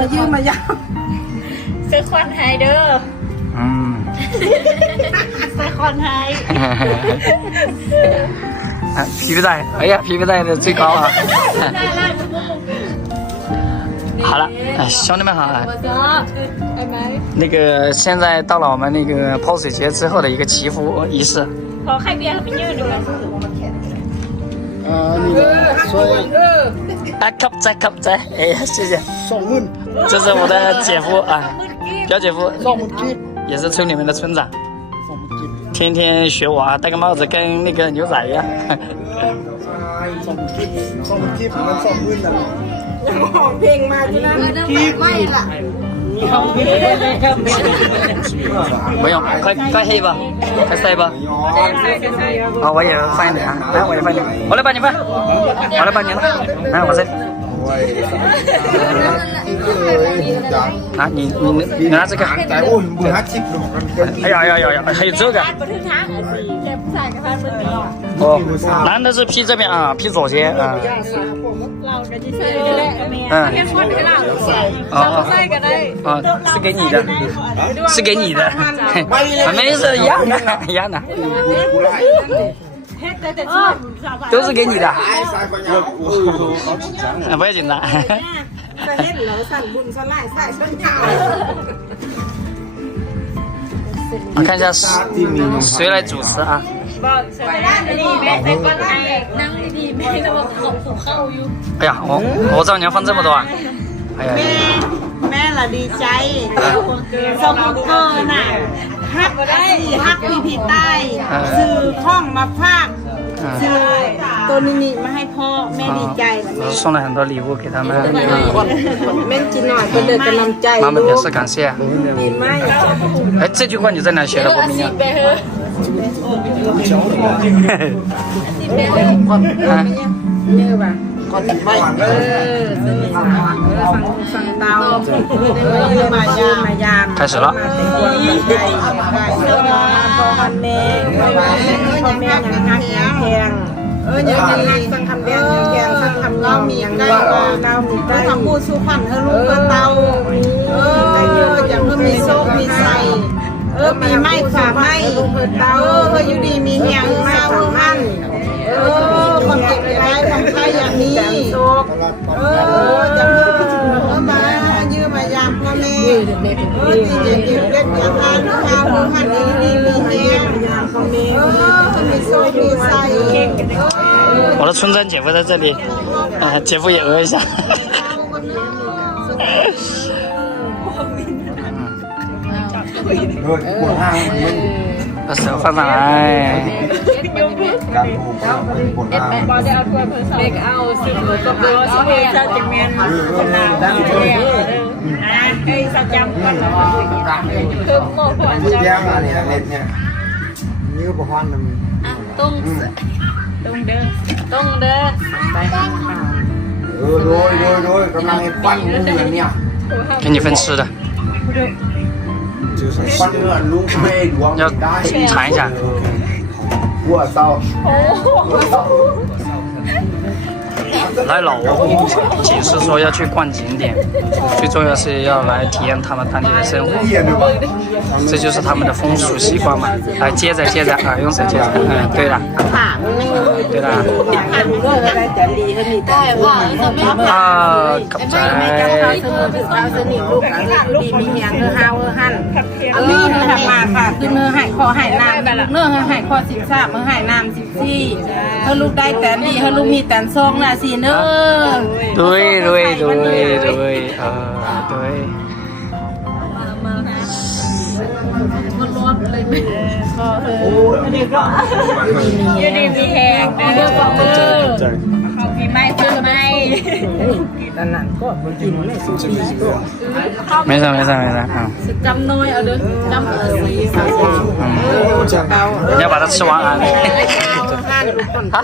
มายืมมายาว ซื้อคอนไฮเด้อซื้อคอนไฮ皮皮带，哎呀，皮皮带的最高啊！好了，兄弟们好了。那个现在到了我们那个泼水节之后的一个祈福仪式。ขอใครเบียร์เขาไปยืนดูกัน那个所以靠在，哎呀，谢谢。送这是我的姐夫啊，表姐夫，送鸡，也是村里面的村长，送鸡，天天学我啊，戴个帽子跟那个牛仔一样。送鸡不能送温的。ห้องเพลงมาที่นั่นไม่ละ 不用，快黑吧，快晒吧。好，我也放一点啊，来，我也放一点，我来帮你放，我来帮你了，来，我这里。啊，你拿这个。哎呀，还有这个。哦，男的是披这边啊，披左肩啊。是给你的，是给你的，没事，一样的，都是给你的，不要紧张。我看一下谁来主持啊？哎呀，我知道你要放这么多啊！哎呀，แม่ละดีใจสมองเกอร์น่ะฮักพี่ใต้ซื้อข้องมาฝากซื้อตัวนี้มาให้พ่อแม่ดีใจ我送了很多礼物给他们，แม่กินหน่อยก็เดินกำลังใจ妈妈表示感谢。ดีไหม哎，这句话你在哪学的？我明年。เยอะป่ะฟังเตายืมมายาม开始了。พ่อแม่พ่อแม่ยังงักยังแพงยังงักสั่งคำแดงยังแพงสั่งคำเรามีได้เรามีได้คำพูดสู้ขันเธอลูกเตาอย่างเพื่อมีโซ่มีใส่มีไม้ขาไม้เตาอยู่ดีมีเหี่ยงเศร้ามั่นความเจ็บร้ายของใครอย่างนี้จะมายืมมายามพ่อแม่ที่จะยืมเล็กอย่างนั้นข้าวหันดีมีแห้งมีโซ่มีใส่我的村长姐夫在这里，姐夫也讹一下。把手放上来。给你份吃的。要尝一下。我操！来老挝，仅是说要去逛景点，最重要是要来体验他们当地的生活，这就是他们的风俗习惯嘛。来接着啊，用手接着。对了。对了。啊，ขอบใจมีเหียงฮาวหันมีทำมาค่ะคือเนื้อหายคอหายน้ำเนื้อหายคอ13เนื้อหายน้ำ14ถ้าลูกได้แต่ดีถ้าลูกมีแต่ซองน่ะสิเนื้อ对มันร้อนเลยไหมยืนดีมีแหงเด้อเขาปีใหม่เพื่อไม่没事啊。จำน้อยเอาเด้อจำ你要把它吃完啊。啊，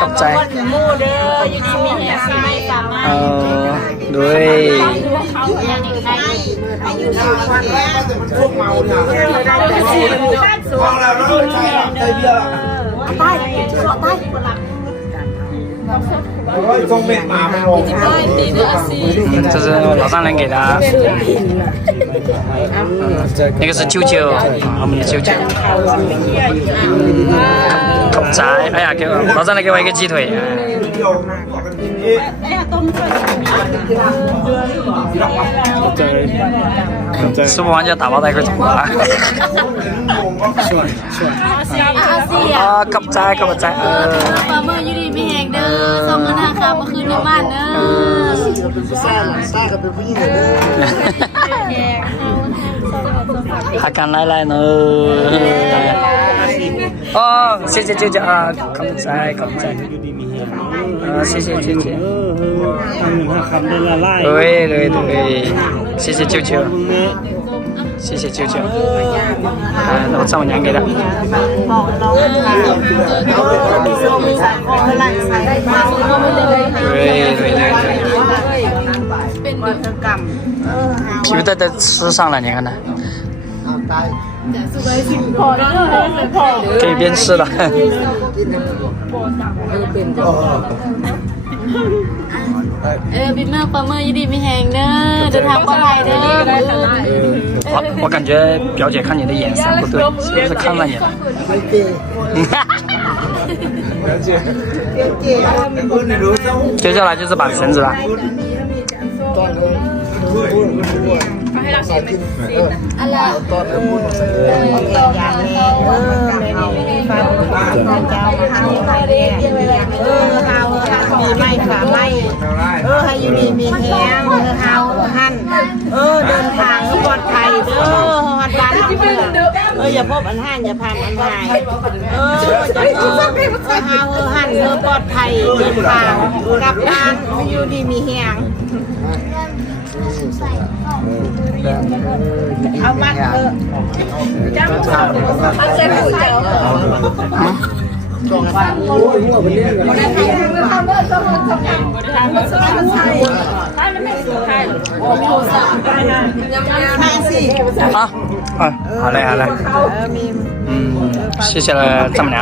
ขอบใจ。มูเด้อยืนดีมีแหงไม่สามารถ对。เขาอย่างนี้ใครอายุสูงกว่าแล้วไป中面麻木。这是老丈人给的，那个是舅舅，我们的舅舅。口仔，哎呀，给我老丈人给我一个鸡腿。吃不完就打包带回走了。啊，口仔，口仔。ปลาเมื่ออยู่ดีไม่แหงเด้อส่งเงินหาข้าวมาคืนในบ้านเด้อ ซ่ากับเป็นผู้หญิงเลย 还敢来呢？哦，谢谢舅舅啊，口仔，口仔。谢谢舅舅。对，谢谢舅舅，谢谢舅舅。那我丈母娘给的。对。皮肤都吃上了，你看它。可以边吃了。บินเมอร์ปลาเมื่ออยู่ดีไม่แหงเด้อเดินทางปลอดภัยเด้อ我感觉表姐看你的眼神不对，是不是看了你了？接下来就是绑绳子了。อะไรมีไม้ขาไม้ให้อยู่ดีมีแห้งเฮาหั่นเดินทางปลอดภัยเด้อฮอดบ้านอย่าพบอันห่านอย่าพามอันหายจะเฮาหั่นปลอดภัยเดินทางกลับบ้านอยู่ดีมีแห้งเอามัดจ้ำมัดเส้นหูเจ้า好嘞，谢谢了丈母娘。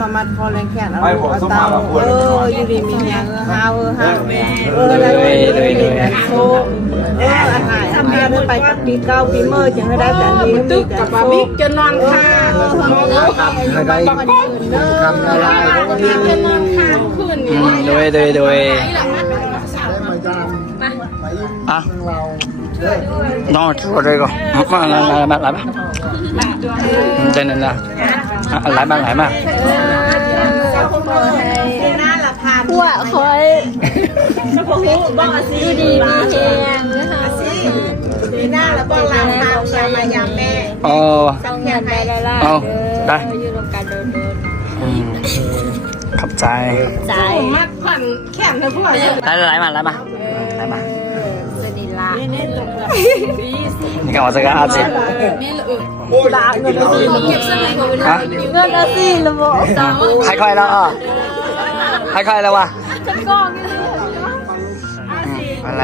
มามัดคอแรงแขนเอาเตาอยู่ดีมีแห้งเฮาอาหารอาเดินไปกับปีเก้าปีเมื่อจึงได้แต่นี้ตึกกับบิ๊กจะนอนคาอะไรทำอะไรจะนอนค้างคืน对。啊，那我吃我这个，来吧，真的，来吧。หัวคอยบอกสิดีมีแหงนะคะปีหน้าแล้วก็ลาตามชามายามแม่ต้องเงินไปละล่ะอยู่รวมกันโดนขอบใจมัดผ่อนแขนเลยพวก来嘛สนิลา你看我这个阿姐เงินละสิละโม太快了啊太快了吧จะกล้อง来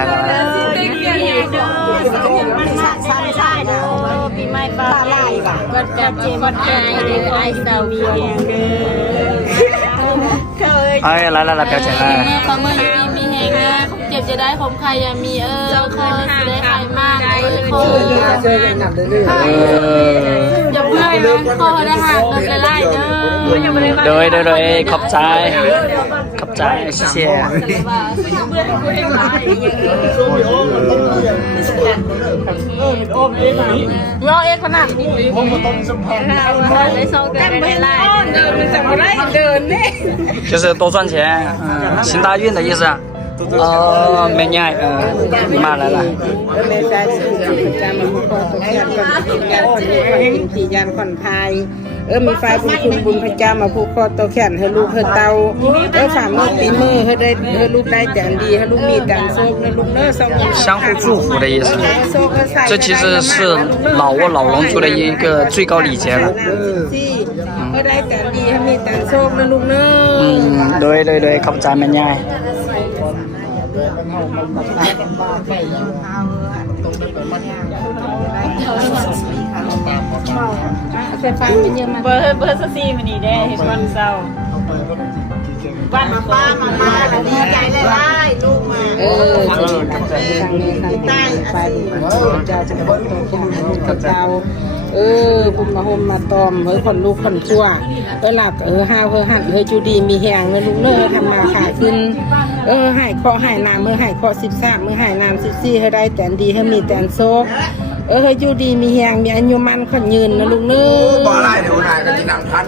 ปีใหม่ปลาไหลวัดจับเจวัดไอสาวี来表姐来เขาเมื่อมีแหงนะเจ็บจะได้ผมใครยังมีเขาจะได้ใครมากอย่าเมื่อยนะเขาได้ห่างกันไล่เด้อ对ขอบใจ谢谢รอเอ็กขนาดเลยโซ่กันได้ไล่เดินมันจะไม่ได้เดินนี่就是多赚钱行大运的意思ไม่ง่ายมาแล้วล่ะแม่ใจจะมาขอตัวแทนก่อนกินยาคนนี้กินปียานก่อนพายมีไฟบุญพระเจ้ามาผูกคอตัวแขนให้ลูกให้เตาฝ่ามือปีมือให้ลูกได้แต่ดีให้ลูกมีการโชคให้ลูกเนื้อ相互祝福的意思这其实是老挝老龙族的一个最高礼节了ได้แต่ดีให้มีการโชคให้ลูกเนื้อ对ขอบใจแม่ยายเบอร์ซีมันนี่ได้วันเสาร์ บ้านมาป้ามาแล้วดีใจเลยได้ลูกมาทางนี้ใต้ไปจะเป็นตัวคนกับเจ้าพุ่มมาห่มมาตอมคนลูกคนชั่วหลับห้าวหันจูดีมีแหงลูกเนื้อทำมาขาขึ้นหายคอหายน้ำหายคอ13หายน้ำ14ให้ได้แต่ดีให้มีแต่โซกจูดีมีแหงมีอายุมันคนยืนนะลูกเนื้อบ่อะไรเดี๋ยวนายก็จะนั่งพัน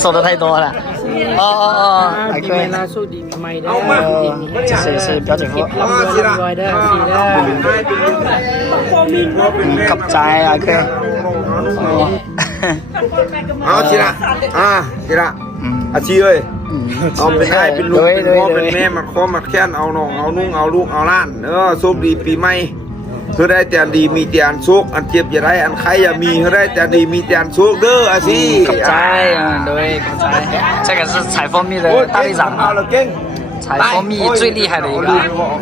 说的太多了ดีเวลาสู้ดีมีไม่ได้这是表姐夫ขอบใจอาเคเอาทีละทีละอาชีเอ้ยเอาเป็นได้เป็นลูกเป็นพ่อเป็นแม่มาข้อมาแค้นเอาน้องเอานุ่งเอาลูกเอาล้านสุขดีปีใหม่เธอได้แต่ดีมีแต่อันสุขอันเจ็บอย่าได้อันใครอย่ามีเธอได้แต่ดีมีแต่อันสุขเด้ออาชีขอบใจ对ขอบใจ这个是采蜂蜜的大队长啊采蜂蜜最厉害的一个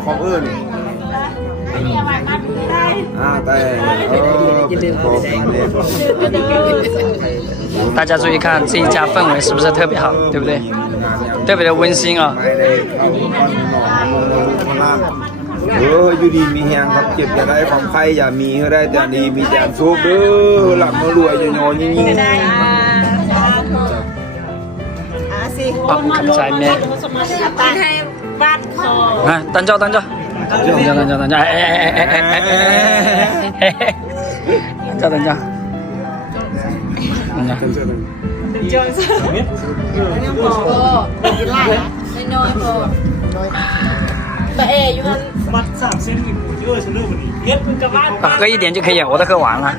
ของอื่นแต่大家注意看这一家氛围是不是特别好对不对特别的温馨啊อยู่ดีมีแหงครับเก็บอย่าได้ของใครอย่ามีให้ได้แต่ดีมีแต่สุขเด้อหลับมารวยจะยอยิ่งขอบใจแม่等着等着喝一点就可以，我都喝完了。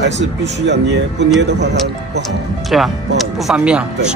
还是必须要捏，不捏的话它不好。对啊，不方便。对。